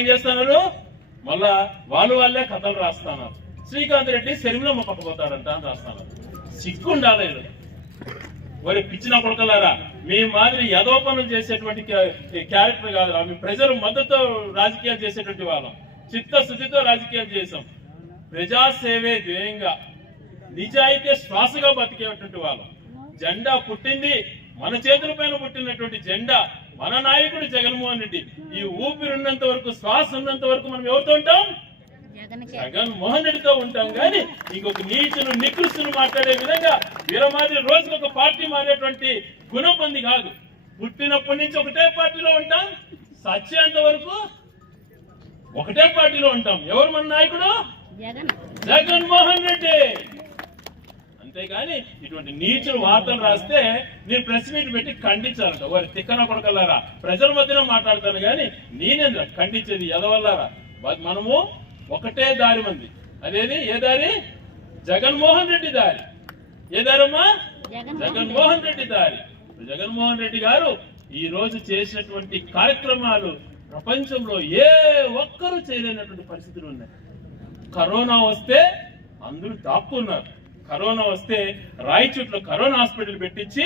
ఏం చేస్తున్నారు, మళ్ళా వాళ్ళే కథలు రాస్తున్నారు. శ్రీకాంత్ రెడ్డి శరీరంలో పక్కపోతాడంట అని రాస్తున్నారు. సిగ్గుండాలి. మరి పిచ్చిన కొడకలారా, మీ మాదిరి యదో పనులు చేసేటువంటి క్యారెక్టర్ కాదురా. మీ ప్రజలు మద్దతు రాజకీయాలు చేసేటువంటి వాళ్ళం, చిత్తశుద్ధితో రాజకీయాలు చేసాం. ప్రజాసేవే ధ్యేయంగా నిజాయితీ శ్వాసగా బతికేటువంటి వాళ్ళం. జెండా పుట్టింది మన చేతుల పైన పుట్టినటువంటి జెండా మన నాయకుడు జగన్మోహన్ రెడ్డి. ఈ ఊపిరి ఉన్నంత వరకు, శ్వాస ఉన్నంత వరకు మనం ఎవరితో ఉంటాం? జగన్మోహన్ రెడ్డితో ఉంటాం. కానీ ఇంకొక నీచులు నికృష్టులు మాట్లాడే విధంగా వీరమాదిరి రోజుకు ఒక పార్టీ మారేటువంటి గుణం పొంది కాదు. పుట్టినప్పటి నుంచి ఒకటే పార్టీలో ఉంటాం, సత్యంత వరకు ఒకటే పార్టీలో ఉంటాం. ఎవరు మన నాయకుడు? జగన్మోహన్ రెడ్డి. అంతేగాని ఇటువంటి నీచులు వార్తలు రాస్తే నేను ప్రెస్ మీట్ పెట్టి ఖండించాలంట. వారి తిక్కన కొడకల్లారా, ప్రజల మధ్యలో మాట్లాడతాను కానీ నేనేంద్ర ఖండించేది ఎదవల్లారా. మనము ఒకటే దారి మంది. అదేది ఏ దారి? జగన్మోహన్ రెడ్డి దారి. ఏ దారమ్మా? జగన్మోహన్ రెడ్డి దారి. జగన్మోహన్ రెడ్డి గారు ఈ రోజు చేసినటువంటి కార్యక్రమాలు ప్రపంచంలో ఏ ఒక్కరూ చేయలేనటువంటి పరిస్థితులు ఉన్నాయి. కరోనా వస్తే అందరూ దాక్కున్నారు. కరోనా వస్తే రాయచూట్లో కరోనా హాస్పిటల్ పెట్టించి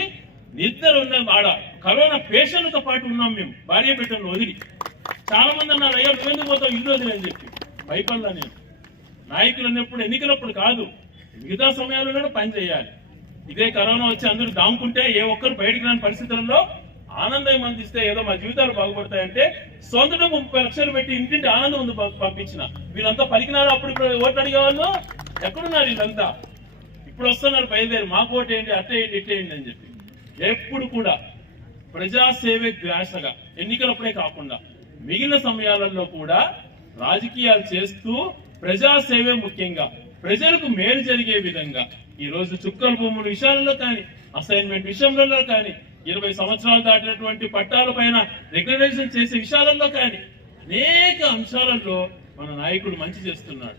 నిద్ర ఉన్నాం. ఆడ కరోనా పేషెంట్లతో పాటు ఉన్నాం మేము, భార్య బిడ్డలను వదిలి. చాలా మంది అన్నారు, అయ్యా నువ్వెందుకు పోతావు ఇల్లు వదిలి అని చెప్పి. భయపడలా నేను. నాయకులు అన్నప్పుడు, ఎన్నికలప్పుడు కాదు, మిగతా సమయాల్లో పని చేయాలి. ఇదే కరోనా వచ్చి అందరూ దాముకుంటే ఏ ఒక్కరు బయటకు రాని పరిస్థితుల్లో ఆనందం అందిస్తే ఏదో మా జీవితాలు బాగుపడతాయంటే సొంతగా 30 లక్షలు పెట్టి ఇంటింటి ఆనందం ఉంది పంపించిన వీళ్ళంతా పలికినారు. అప్పుడు ఓట్లు అడిగేవాళ్ళు ఎక్కడున్నారు? వీళ్ళంతా ఇప్పుడు వస్తున్నారు బయలుదేరి, మాకు ఓటేయండి, అట్టేయండి, ఇట్టేయండి అని చెప్పి. ఎప్పుడు కూడా ప్రజాసేవే ధ్యాసగా, ఎన్నికలప్పుడే కాకుండా మిగిలిన సమయాలలో కూడా రాజకీయాలు చేస్తూ ప్రజాసేవే ముఖ్యంగా ప్రజలకు మేలు జరిగే విధంగా ఈ రోజు చుక్కల భూముల విషయాలలో కానీ, అసైన్మెంట్ విషయంలో కానీ, 20 సంవత్సరాలు దాటినటువంటి పట్టాల పైన రెగ్యులరైజేషన్ చేసే విషయాలలో కానీ అనేక అంశాలలో మన నాయకుడు మంచి చేస్తున్నాడు.